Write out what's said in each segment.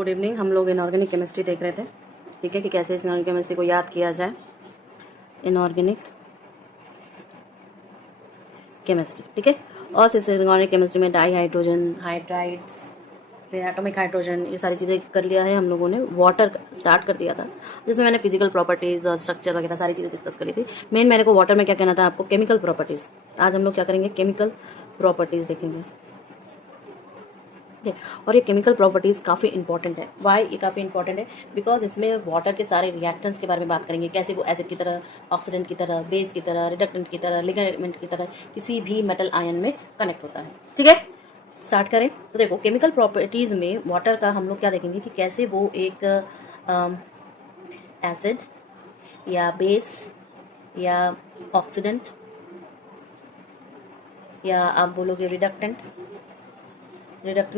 Good evening. हम लोग inorganic chemistry देख रहे थे, ठीक है, कि कैसे इस इनऑर्गेनिक केमिस्ट्री को याद किया जाए। इनऑर्गेनिक केमिस्ट्री, ठीक है। और इस इनऑर्गेनिक केमिस्ट्री में डाई हाइड्रोजन, हाइड्राइड्स, फिर एटॉमिक हाइड्रोजन, ये सारी चीज़ें कर लिया है हम लोगों ने। वाटर स्टार्ट कर दिया था, जिसमें मैंने फिजिकल प्रॉपर्टीज़ और स्ट्रक्चर वगैरह सारी चीज़ें डिस्कस करी थी। मेन मेरे को वाटर में क्या कहना था आपको, केमिकल प्रॉपर्टीज़। आज हम लोग क्या करेंगे, केमिकल प्रॉपर्टीज़ देखेंगे, ठीक है। और ये केमिकल प्रॉपर्टीज़ काफ़ी इंपॉर्टेंट है। वाई ये काफ़ी इंपॉर्टेंट है? बिकॉज इसमें वाटर के सारे रिएक्टेंट्स के बारे में बात करेंगे, कैसे वो एसिड की तरह, ऑक्सीडेंट की तरह, बेस की तरह, रिडक्टेंट की तरह, लिगेंड की तरह किसी भी मेटल आयन में कनेक्ट होता है, ठीक है। स्टार्ट करें तो देखो, केमिकल प्रॉपर्टीज़ में वाटर का हम लोग क्या देखेंगे कि कैसे वो एक एसिड या बेस या ऑक्सीडेंट या आप बोलोगे रिडक्टेंट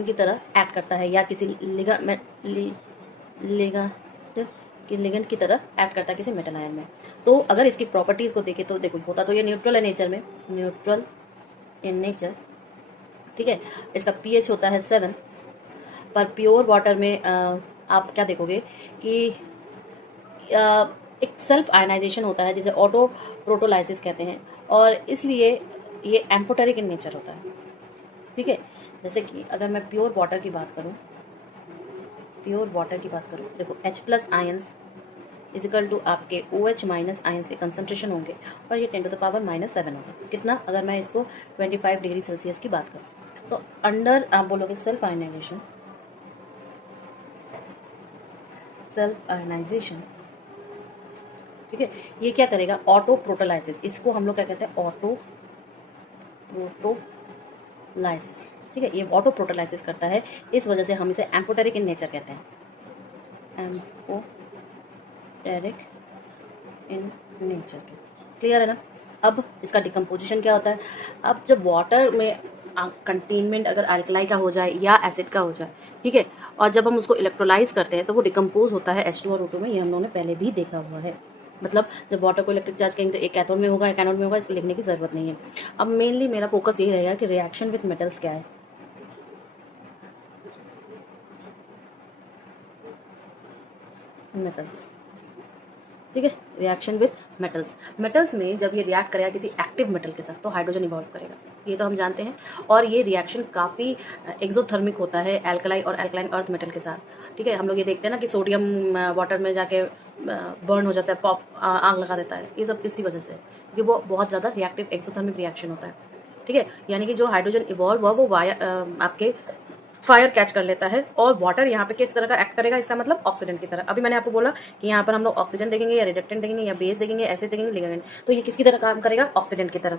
की तरह एक्ट करता है, या किसी लिगेंड की तरह एक्ट करता है किसी मेटल आयन में। तो अगर इसकी प्रॉपर्टीज़ को देखें तो देखो, होता तो ये न्यूट्रल है नेचर में, न्यूट्रल इन नेचर, ठीक है। इसका pH होता है 7, पर प्योर वाटर में आप क्या देखोगे कि एक सेल्फ आयनाइजेशन होता है, जिसे ऑटो प्रोटोलाइसिस कहते हैं, और इसलिए ये एम्फोटेरिक इन नेचर होता है, ठीक है। जैसे कि अगर मैं प्योर वाटर की बात करूं, देखो H+ आयंस इजिकल टू आपके OH- आयंस के कंसंट्रेशन होंगे, और ये 10⁻⁻7 होगा। कितना? अगर मैं इसको 25 डिग्री सेल्सियस की बात करूं, तो अंडर आप बोलोगे सेल्फ आयनाइजेशन, ठीक है। ये क्या करेगा? ऑटो प्रोटोलाइसिस, इसको हम लोग क्या कहते हैं, ऑटो प्रोटोलाइसिस, ठीक है। ये ऑटो प्रोटोलाइसिस करता है, इस वजह से हम इसे एम्फोटेरिक इन नेचर कहते हैं, एम्फोटेरिक इन नेचर के। क्लियर है ना? अब इसका डिकम्पोजिशन क्या होता है? अब जब वाटर में कंटेनमेंट अगर अल्कलाई का हो जाए या एसिड का हो जाए, ठीक है, और जब हम उसको इलेक्ट्रोलाइज करते हैं तो वो डिकम्पोज होता है H2 और O2 में। ये हम लोगों ने पहले भी देखा हुआ है। मतलब जब वाटर को इलेक्ट्रिक चार्ज करेंगे तो एक कैथोड में होगा, एक एनोड में होगा, इसको लिखने की जरूरत नहीं है। अब मेनली मेरा फोकस ये रहेगा कि रिएक्शन विथ मेटल्स क्या है। मेटल्स, ठीक है, रिएक्शन विथ मेटल्स में जब ये रिएक्ट करेगा किसी एक्टिव मेटल के साथ तो हाइड्रोजन इवॉल्व करेगा, ये तो हम जानते हैं। और ये रिएक्शन काफ़ी एक्सोथर्मिक होता है एल्कलाई और एल्कलाइन अर्थ मेटल के साथ, ठीक है। हम लोग ये देखते हैं ना कि सोडियम वाटर में जाके बर्न हो जाता है, पॉप आग लगा देता है, ये सब इसी वजह से, क्योंकि वो बहुत ज़्यादा रिएक्टिव एक्सोथर्मिक रिएक्शन होता है, ठीक है। यानी कि जो हाइड्रोजन इवॉल्व हुआ वो आपके फायर कैच कर लेता है, और वाटर यहाँ पे किस तरह का एक्ट करेगा, इसका मतलब ऑक्सीडेंट की तरह। अभी मैंने आपको बोला कि यहाँ पर हम लोग ऑक्सीडेंट देखेंगे या रिडक्टेंट देखेंगे या बेस देखेंगे, एसिड देखेंगे, लिगेंड, तो ये किसकी तरह काम करेगा? ऑक्सीडेंट की तरह।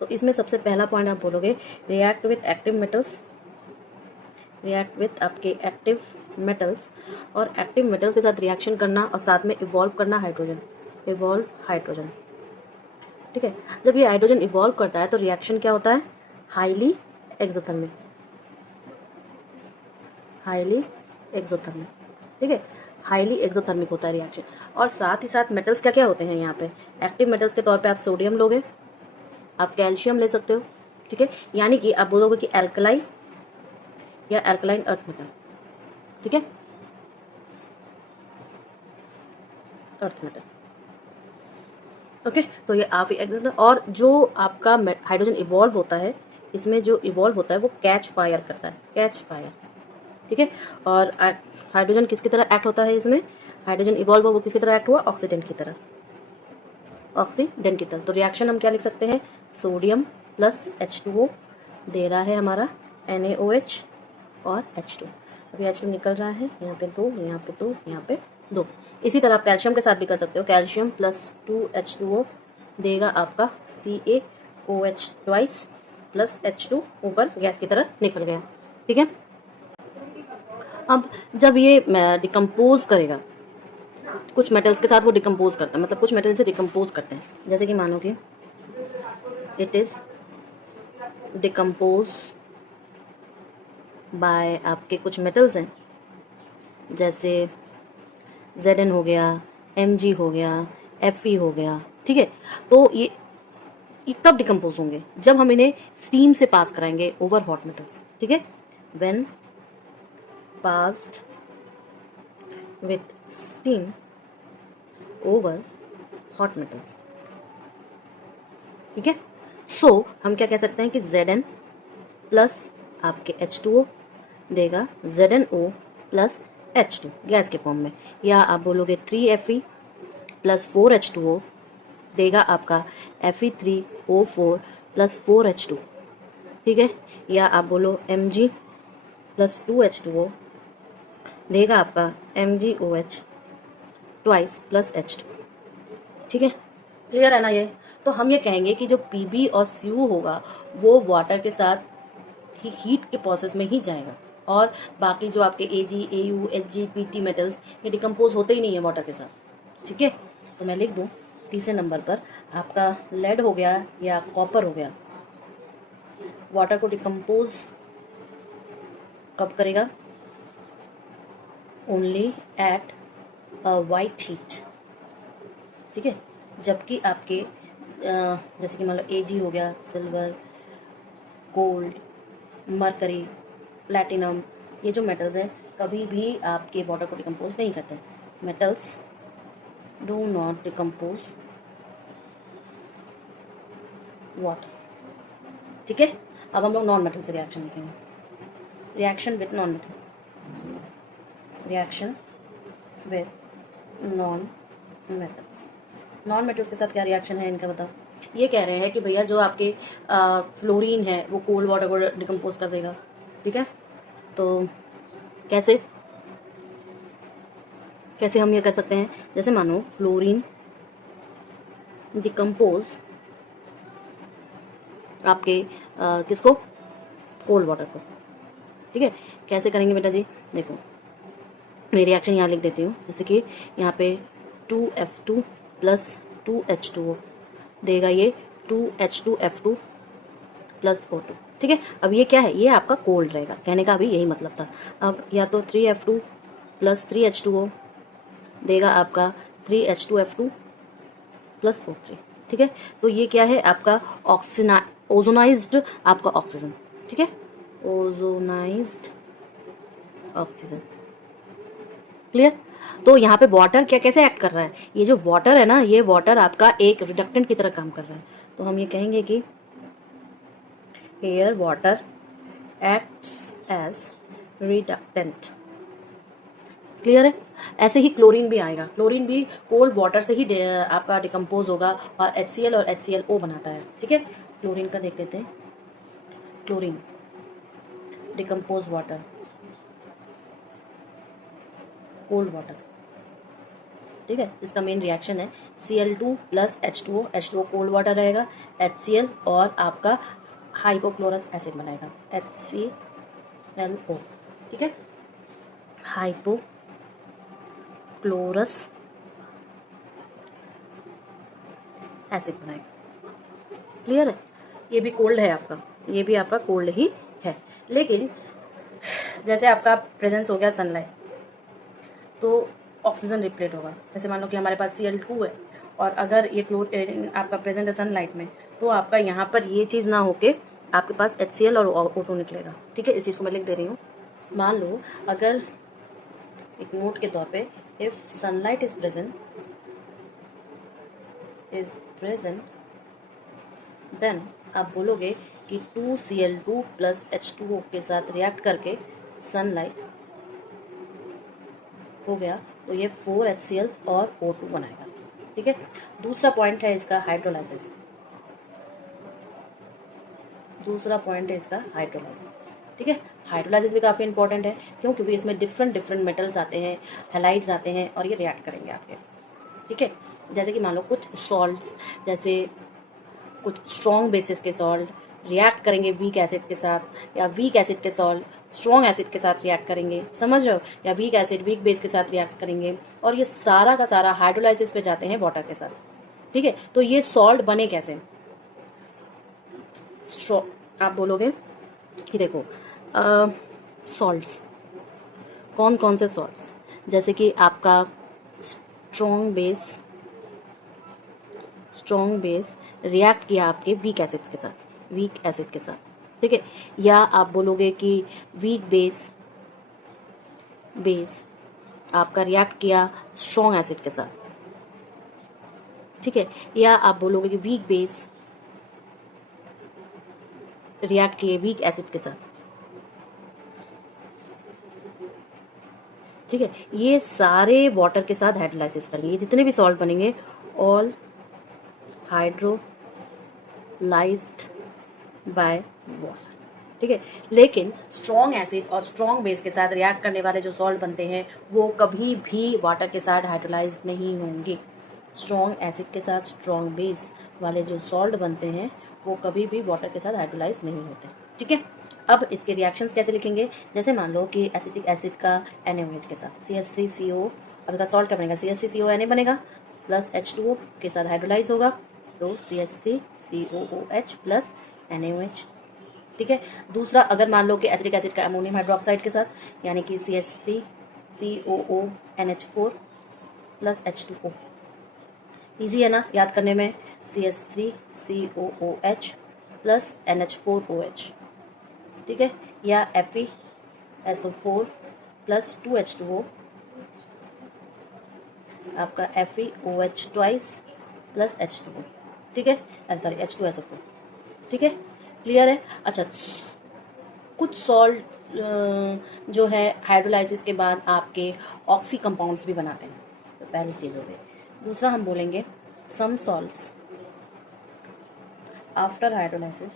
तो इसमें सबसे पहला पॉइंट आप बोलोगे react with active metals, react with आपके एक्टिव मेटल्स, और एक्टिव मेटल के साथ रिएक्शन करना और साथ में इवॉल्व करना हाइड्रोजन, ठीक है। जब ये हाइड्रोजन इवॉल्व करता है तो रिएक्शन क्या होता है? हाईली एक्सोथर्मिक, ठीक है। हाईली एक्सोथर्मिक होता है रिएक्शन। और साथ ही साथ मेटल्स क्या क्या होते हैं यहाँ पे? एक्टिव मेटल्स के तौर पे आप सोडियम लोगे, आप कैल्शियम ले सकते हो, ठीक है। यानी कि आप बोलोगे कि एल्कलाई या एल्कलाइन अर्थ मेटल, ठीक है, अर्थ मेटल, ओके। तो ये आप और जो आपका हाइड्रोजन इवॉल्व होता है, इसमें जो इवॉल्व होता है वो कैच फायर करता है, ठीक है। और हाइड्रोजन किसकी तरह एक्ट होता है? इसमें हाइड्रोजन इवॉल्व वो किसकी तरह एक्ट हुआ? ऑक्सीडेंट की तरह, तो रिएक्शन हम क्या लिख सकते हैं? सोडियम प्लस H2O दे रहा है हमारा NaOH और H2। अभी H2 निकल रहा है, यहाँ पे 2, यहाँ पे 2, यहाँ पे 2। इसी तरह आप कैल्शियम के साथ भी कर सकते हो, कैल्शियम प्लस 2H2O देगा आपका CaOH ट्वाइस प्लस H2 ऊपर गैस की तरह निकल गया, ठीक है। अब जब ये डिकम्पोज करेगा, कुछ मेटल्स के साथ वो डिकम्पोज करता है, मतलब कुछ मेटल से डिकम्पोज करते हैं, जैसे कि मानो कि इट इज डिकम्पोज बाय आपके कुछ मेटल्स हैं, जैसे Zn हो गया, Mg हो गया, Fe हो गया, ठीक है। तो ये कब डिकम्पोज होंगे? जब हम इन्हें स्टीम से पास कराएंगे ओवर हॉट मेटल्स, ठीक है। When passed with steam over hot metals. ठीक है, सो हम क्या कह सकते हैं कि Zn प्लस आपके H2O देगा ZnO प्लस H2 गैस के फॉर्म में, या आप बोलोगे 3Fe प्लस 4H2O देगा आपका Fe3O4 प्लस 4H2, ठीक है, या आप बोलो Mg प्लस 2H2O देगा आपका MgOH ट्वाइस प्लस H2, ठीक है, क्लियर है ना ये। तो हम ये कहेंगे कि जो Pb और Cu होगा वो वाटर के साथ ही हीट के प्रोसेस में ही जाएगा, और बाकी जो आपके Ag, Au, Hg, Pt metals ये डिकम्पोज होते ही नहीं है वाटर के साथ, ठीक है। तो मैं लिख दूँ तीसरे नंबर पर आपका लेड हो गया या कॉपर हो गया, वाटर को डिकम्पोज कब करेगा? Only at a white heat, ठीक है। जबकि आपके जैसे कि मान लो Ag हो गया, सिल्वर, गोल्ड, मरकरी, प्लैटिनम, ये जो मेटल्स हैं कभी भी आपके वाटर को डिकम्पोज नहीं करते। Metals do not decompose water, ठीक है। अब हम लोग नॉन मेटल से रिएक्शन लिखेंगे, reaction with non metal, reaction with non metals. Non metals के साथ क्या रिएक्शन है इनका बताओ। ये कह रहे हैं कि भैया जो आपके फ्लोरीन है वो कोल्ड वाटर को डिकम्पोज कर देगा, ठीक है। तो कैसे कैसे हम ये कर सकते हैं, जैसे मानो फ्लोरीन डिकम्पोज आपके किसको? कोल्ड वाटर को, ठीक है। कैसे करेंगे बेटा जी? देखो मैं रिएक्शन यहाँ लिख देती हूँ, जैसे कि यहाँ पे 2F2 प्लस 2H2O देगा ये 2H2F2 प्लस O2, ठीक है। अब ये क्या है? ये आपका कोल्ड रहेगा, कहने का अभी यही मतलब था। अब या तो 3F2 प्लस 3H2O देगा आपका 3H2F2 प्लस O3, ठीक है। तो ये क्या है? आपका ओजोनाइज्ड आपका ऑक्सीजन, ठीक है, ओजोनाइज्ड ऑक्सीजन, क्लियर। तो यहाँ पे वाटर क्या कैसे एक्ट कर रहा है? ये जो वाटर है ना, ये वाटर आपका एक रिडक्टेंट की तरह काम कर रहा है। तो हम ये कहेंगे कि air water acts as reductant, clear है। ऐसे ही क्लोरीन भी आएगा, क्लोरीन भी कोल्ड वाटर से ही आपका डिकम्पोज होगा और HCl और HClO बनाता है, ठीक है। क्लोरीन का देख लेते हैं, chlorine decompose water, cold water, ठीक है। इसका मेन रिएक्शन है Cl2 plus H2O, H2O cold water रहेगा, HCl और आपका हाइपोक्लोरस एसिड बनाएगा HClO, ठीक है, हाइपोक्लोरस एसिड बनाएगा, क्लियर है। ये भी कोल्ड है आपका, ये भी आपका कोल्ड ही है। लेकिन जैसे आपका प्रेजेंस हो गया सनलाइट, तो ऑक्सीजन रिप्लेट होगा। जैसे मान लो कि हमारे पास Cl2 है और अगर ये क्लोरीन आपका प्रेजेंट है सनलाइट में, तो आपका यहाँ पर ये चीज़ ना होके आपके पास HCl और O2 निकलेगा, ठीक है। इस चीज़ को मैं लिख दे रही हूँ। मान लो अगर एक नोट के तौर पे, if sunlight is present then आप बोलोगे कि 2Cl2 प्लस H2O के साथ रिएक्ट करके सनलाइट हो गया, तो ये 4HCl और O2 बनाएगा, ठीक है। दूसरा पॉइंट है इसका हाइड्रोलाइसिस, दूसरा पॉइंट है इसका हाइड्रोलाइसिस, ठीक है। हाइड्रोलाइसिस भी काफ़ी इंपॉर्टेंट है, क्यों? क्योंकि इसमें डिफरेंट मेटल्स आते हैं, हैलाइड्स आते हैं और ये रिएक्ट करेंगे आपके, ठीक है। जैसे कि मान लो कुछ सॉल्ट्स, जैसे कुछ स्ट्रॉन्ग बेसिस के सॉल्ट रिएक्ट करेंगे वीक एसिड के साथ, या वीक एसिड के सॉल्ट स्ट्रॉन्ग एसिड के साथ रिएक्ट करेंगे, समझ रहे हो, या वीक एसिड वीक बेस के साथ रिएक्ट करेंगे, और ये सारा का सारा हाइड्रोलाइसिस पे जाते हैं वाटर के साथ, ठीक है। तो ये सॉल्ट बने कैसे? आप बोलोगे कि देखो सॉल्ट्स कौन कौन से सॉल्ट्स, जैसे कि आपका स्ट्रॉन्ग बेस रिएक्ट किया आपके वीक एसिड के साथ, ठीक है। या आप बोलोगे कि वीक बेस बेस आपका रिएक्ट किया स्ट्रॉन्ग एसिड के साथ, ठीक है, या आप बोलोगे कि वीक बेस रिएक्ट किए वीक एसिड के साथ, ठीक है, ये सारे वाटर के साथ हाइड्रोलाइसिस करेंगे। ये जितने भी सॉल्ट बनेंगे ऑल हाइड्रोलाइज्ड बाय वाटर, ठीक है। लेकिन स्ट्रॉन्ग एसिड और स्ट्रॉन्ग बेस के साथ रिएक्ट करने वाले जो सॉल्ट बनते हैं वो कभी भी वाटर के साथ हाइड्रोलाइज्ड नहीं होंगे। स्ट्रॉन्ग एसिड के साथ स्ट्रॉन्ग बेस वाले जो सॉल्ट बनते हैं वो कभी भी वाटर के साथ हाइड्रोलाइज नहीं होते, ठीक है। अब इसके रिएक्शंस कैसे लिखेंगे, जैसे मान लो कि एसिटिक एसिड का NaOH के साथ CH3CO, अब इसका सॉल्ट क्या बनेगा, CH3CONa बनेगा प्लस H2O के साथ हाइड्रोलाइज होगा तो CH3COOH प्लस NaOH, ठीक है। दूसरा, अगर मान लो कि एसिटिक एसिड का अमोनियम हाइड्रोक्साइड के साथ यानी कि CH3COONH4 प्लस H2O, ईजी है ना याद करने में, CH3COOH प्लस NH4OH, ठीक है, या FeSO4 प्लस 2H2O, आपका FeOH ट्वाइस प्लस H2O, ठीक है, सॉरी H2SO4, ठीक है, क्लियर है। अच्छा, कुछ सॉल्ट जो है हाइड्रोलाइसिस के बाद आपके ऑक्सी कंपाउंड्स भी बनाते हैं, तो पहली चीज़ हो गई। दूसरा हम बोलेंगे सम सॉल्ट्स आफ्टर हाइड्रोलाइसिस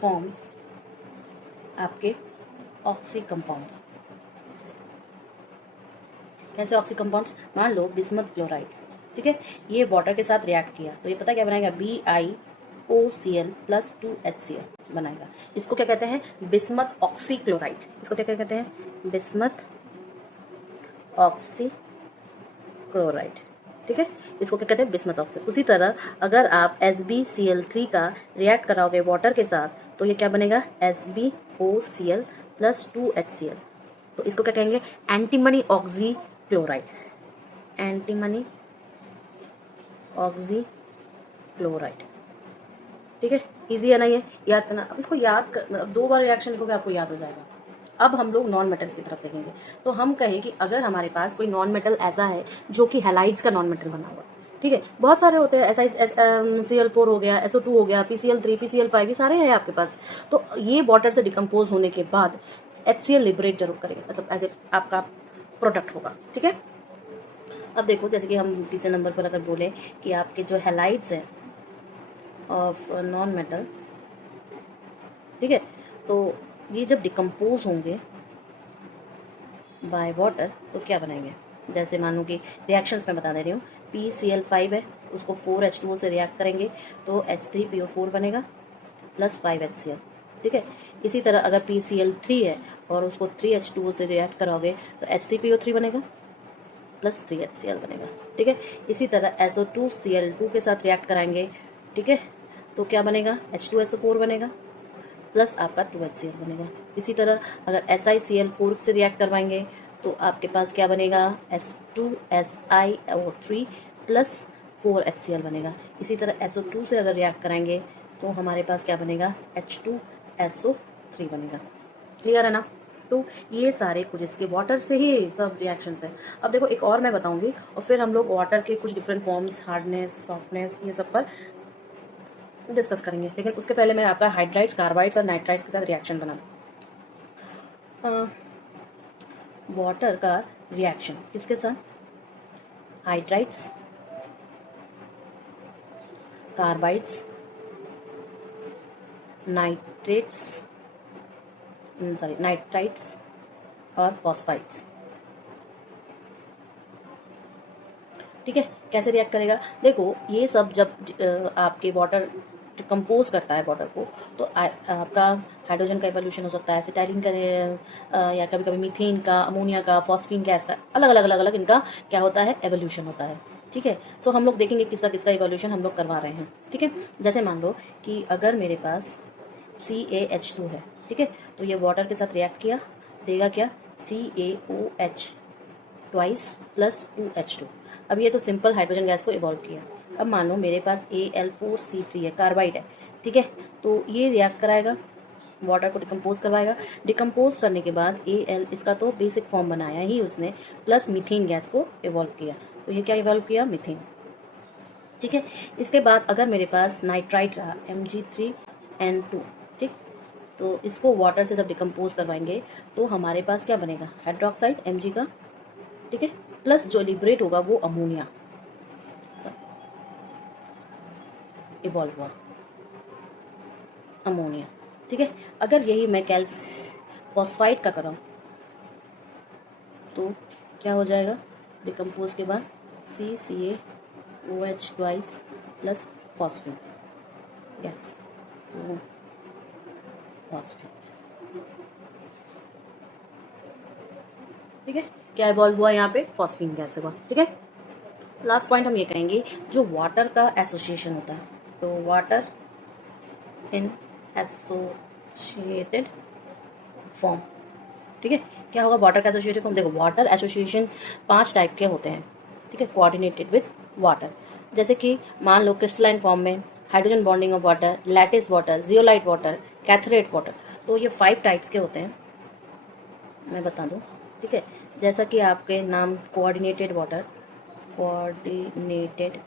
फॉर्म्स आपके ऑक्सी कंपाउंड्स। कैसे ऑक्सी कंपाउंड्स, मान लो बिस्मथ क्लोराइड, ठीक है, ये वाटर के साथ रिएक्ट किया तो ये पता क्या बनाएगा, BiOCl प्लस 2HCl बनाएगा। इसको क्या कहते हैं, बिस्मथ ऑक्सी क्लोराइड। इसको क्या कहते हैं, बिस्मथ ऑक्सी क्लोराइड, ठीक है, इसको क्या कहते हैं, बिस्मथ ऑक्साइड। उसी तरह अगर आप SbCl3 का रिएक्ट कराओगे वाटर के साथ तो ये क्या बनेगा, SbOCl प्लस 2HCl, तो इसको क्या कहेंगे, antimony oxy chloride, antimony oxy chloride, ठीक है, इजी है ना ये याद करना। अब इसको याद कर, अब 2 बार रिएक्शन लिखोगे आपको याद हो जाएगा। अब हम लोग नॉन मेटल्स की तरफ देखेंगे, तो हम कहें कि अगर हमारे पास कोई नॉन मेटल ऐसा है जो कि हैलाइड्स का नॉन मेटल बना हुआ, ठीक है, बहुत सारे होते हैं, Cl4 हो गया, SO2 हो गया, PCl3, PCl5, ये सारे हैं आपके पास। तो ये वाटर से डिकम्पोज होने के बाद HCl लिबरेट जरूर करेगा, मतलब एज ए आपका प्रोडक्ट होगा, ठीक है। अब देखो, जैसे कि हम तीसरे नंबर पर अगर बोले कि आपके जो हैलाइड्स हैं ऑफ नॉन मेटल, ठीक है, तो ये जब डिकम्पोज होंगे बाय वाटर तो क्या बनाएंगे, जैसे मानो कि रिएक्शंस में बता दे रही हूँ, PCl5 है, उसको 4H2O से रिएक्ट करेंगे तो H3PO4 बनेगा प्लस 5HCl, ठीक है। इसी तरह अगर PCl3 है और उसको 3H2O से रिएक्ट कराओगे तो H3PO3 बनेगा प्लस 3HCl बनेगा, ठीक है। इसी तरह SO2Cl2 के साथ रिएक्ट कराएंगे, ठीक है, तो क्या बनेगा, H2SO4 बनेगा प्लस आपका 2HCl बनेगा। इसी तरह अगर SiCl4 से रिएक्ट करवाएंगे तो आपके पास क्या बनेगा, H2SiO3 प्लस 4HCl बनेगा। इसी तरह SO2 से अगर रिएक्ट कराएंगे तो हमारे पास क्या बनेगा, H2SO3 बनेगा, क्लियर है ना। तो ये सारे कुछ इसके वाटर से ही सब रिएक्शंस हैं। अब देखो एक और मैं बताऊंगी और फिर हम लोग वाटर के कुछ डिफरेंट फॉर्म्स, हार्डनेस, सॉफ्टनेस, ये सब पर डिस्कस करेंगे, लेकिन उसके पहले मैं आपका हाइड्राइड्स, कार्बाइड्स और नाइट्राइड्स के साथ रिएक्शन बना दूँ। वाटर का रिएक्शन किसके साथ, hydrides, carbides, nitrates, sorry nitrides और फॉस्फाइड्स, ठीक है। कैसे रिएक्ट करेगा, देखो ये सब जब आपके वाटर कंपोज करता है वाटर को तो आपका हाइड्रोजन का एवोल्यूशन हो सकता है, एसिटाइलिन का या कभी कभी मीथेन का, अमोनिया का, फॉस्फीन गैस का, अलग अलग अलग अलग इनका क्या होता है, एवोल्यूशन होता है, ठीक है। सो हम लोग देखेंगे किसका किसका एवोल्यूशन हम लोग करवा रहे हैं, ठीक है। जैसे मान लो कि अगर मेरे पास CaH2 है, ठीक है, तो ये वाटर के साथ रिएक्ट किया, देगा क्या, CaOH ट्वाइस प्लस 2H2। अब ये तो सिंपल हाइड्रोजन गैस को इवॉल्व किया। अब मानो मेरे पास Al4C3 है, कार्बाइड है, ठीक है, तो ये रिएक्ट कराएगा वाटर को डिकम्पोज करवाएगा। डिकम्पोज करने के बाद Al इसका तो बेसिक फॉर्म बनाया ही उसने, प्लस मीथेन गैस को इवॉल्व किया। तो ये क्या इवॉल्व किया? मीथेन। ठीक है, इसके बाद अगर मेरे पास नाइट्राइट रहा Mg3N2, ठीक, तो इसको वाटर से जब डिकम्पोज करवाएंगे तो हमारे पास क्या बनेगा? हाइड्रोक्साइड Mg का, ठीक है, प्लस जो लिबरेट होगा वो अमोनिया इवॉल्व हुआ, अमोनिया। ठीक है, अगर यही मैं फॉस्फाइड का कराऊँ तो क्या हो जाएगा? डिकम्पोज के बाद CCaOH twice plus phosphate gas, तो फॉस्फेट। ठीक है, क्या इवॉल्व हुआ यहाँ पे? फॉस्फीन गैस हुआ। ठीक है, लास्ट पॉइंट हम ये कहेंगे जो वाटर का एसोसिएशन होता है, तो वाटर इन एसोसिएटेड फॉर्म। ठीक है, क्या होगा वाटर का एसोसिएटेड फॉर्म? देखो, वाटर एसोसिएशन 5 टाइप के होते हैं। ठीक है, कोऑर्डिनेटेड विद वाटर, जैसे कि मान लो क्रिस्टलाइन फॉर्म में hydrogen bonding of water, lattice water, zeolite water, clathrate water, तो ये 5 टाइप्स के होते हैं, मैं बता दूं। ठीक है, जैसा कि आपके नाम कोऑर्डिनेटेड वाटर, कोऑर्डिनेटेड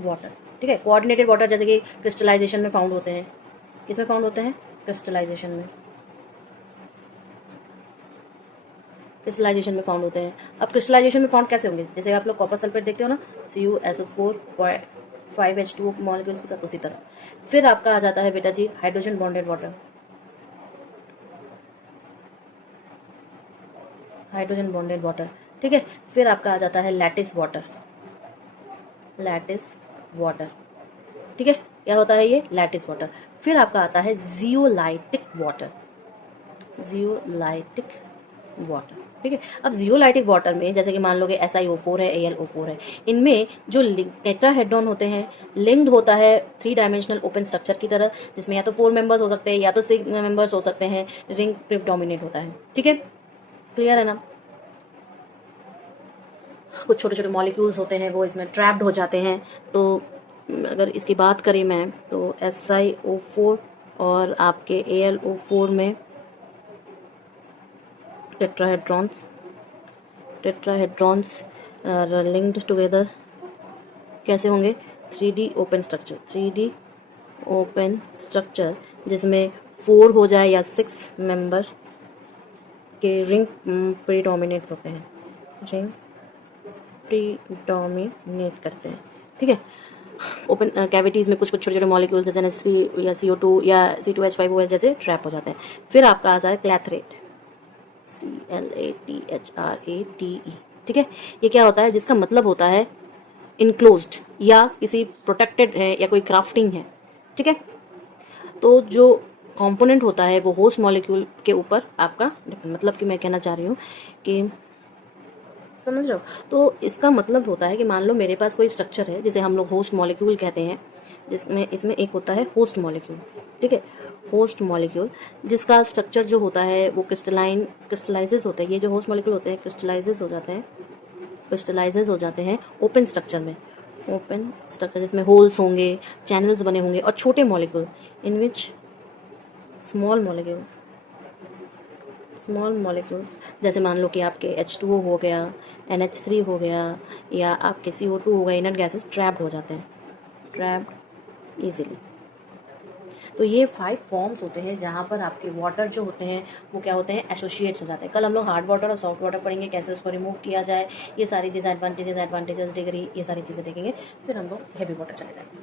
वाटर। ठीक है, कोऑर्डिनेटेड वाटर जैसे कि क्रिस्टलाइजेशन में फाउंड होते हैं। किस में फाउंड होते हैं? क्रिस्टलाइजेशन में, क्रिस्टलाइजेशन में फाउंड होते हैं। अब क्रिस्टलाइजेशन में फाउंड कैसे होंगे? जैसे आप लोग कॉपर सल्फेट देखते हो ना, CuSO4 5H2O मॉलिक्यूल्स के साथ, उसी तरह। फिर आपका आ जाता है बेटा जी hydrogen bonded water, hydrogen bonded water. ठीक है, फिर आपका आ जाता है लैटिस वाटर, लैटिस वाटर। ठीक है, क्या होता है ये? Lattice water. फिर आपका आता है जियोलाइटिक वाटर, जियोलाइटिक वाटर। ठीक है, अब जियोलाइटिक वाटर में जैसे कि मान लो कि SiO4 है, AlO4 है, इनमें जो टेट्राहेड्रॉन होते हैं लिंक्ड होता है 3 डायमेंशनल ओपन स्ट्रक्चर की तरह, जिसमें या तो 4 मेंबर्स हो सकते हैं या तो 6 मेंबर्स हो सकते हैं, रिंग प्रिडोमिनेट होता है। ठीक है, क्लियर है ना? कुछ छोटे छोटे मॉलिक्यूल्स होते हैं वो इसमें ट्रैप्ड हो जाते हैं। तो अगर इसकी बात करें मैं तो SiO4 और आपके AlO4 में टेट्राहेड्रॉन्स लिंक्ड टुगेदर कैसे होंगे? 3D open structure, 3D open structure जिसमें 4 हो जाए या 6 मेंबर के रिंग प्रीडोमिनेट्स होते हैं, रिंग प्रीडोमिनेट करते हैं। ठीक है, ओपन कैविटीज़ में कुछ कुछ छोटे छोटे मॉलिक्यूल्स जैसे NH3 या CO2 या C2H5OH जैसे ट्रैप हो जाते हैं। फिर आपका आ जाए क्लैथरेट, CLATHRATE। ठीक है, ये क्या होता है? जिसका मतलब होता है इनक्लोज्ड या किसी प्रोटेक्टेड है या कोई क्राफ्टिंग है। ठीक है, तो जो कंपोनेंट होता है वो होस्ट मॉलिक्यूल के ऊपर आपका, मतलब कि मैं कहना चाह रही हूँ कि समझ रहे हो? तो इसका मतलब होता है कि मान लो मेरे पास कोई स्ट्रक्चर है जिसे हम लोग होस्ट मॉलिक्यूल कहते हैं, जिसमें इसमें एक होता है होस्ट मॉलिक्यूल। ठीक है, होस्ट मॉलिक्यूल जिसका स्ट्रक्चर जो होता है वो क्रिस्टलाइजेस होते हैं। ये जो होस्ट मॉलिक्यूल होते हैं क्रिस्टलाइजेस हो जाते हैं ओपन स्ट्रक्चर में, ओपन स्ट्रक्चर जिसमें होल्स होंगे, चैनल्स बने होंगे और छोटे molecule in which small molecules जैसे मान लो कि आपके H2O हो गया, NH3 हो गया या आपके CO2 हो गया, इनर्ट गैसेस ट्रैप्ड हो जाते हैं, ट्रैप्ड ईजिली। तो ये 5 फॉर्म्स होते हैं जहाँ पर आपके वाटर जो होते हैं वो क्या होते हैं? एसोसिएट्स हो जाते हैं। कल हम लोग हार्ड वाटर और सॉफ्ट वाटर पढ़ेंगे, कैसे उसको रिमूव किया जाए, ये सारी डिसएडवांटेजेस, एडवांटेजेस, डिग्री, ये सारी चीज़ें देखेंगे। फिर हम लोग हैवी वाटर चले जाएंगे।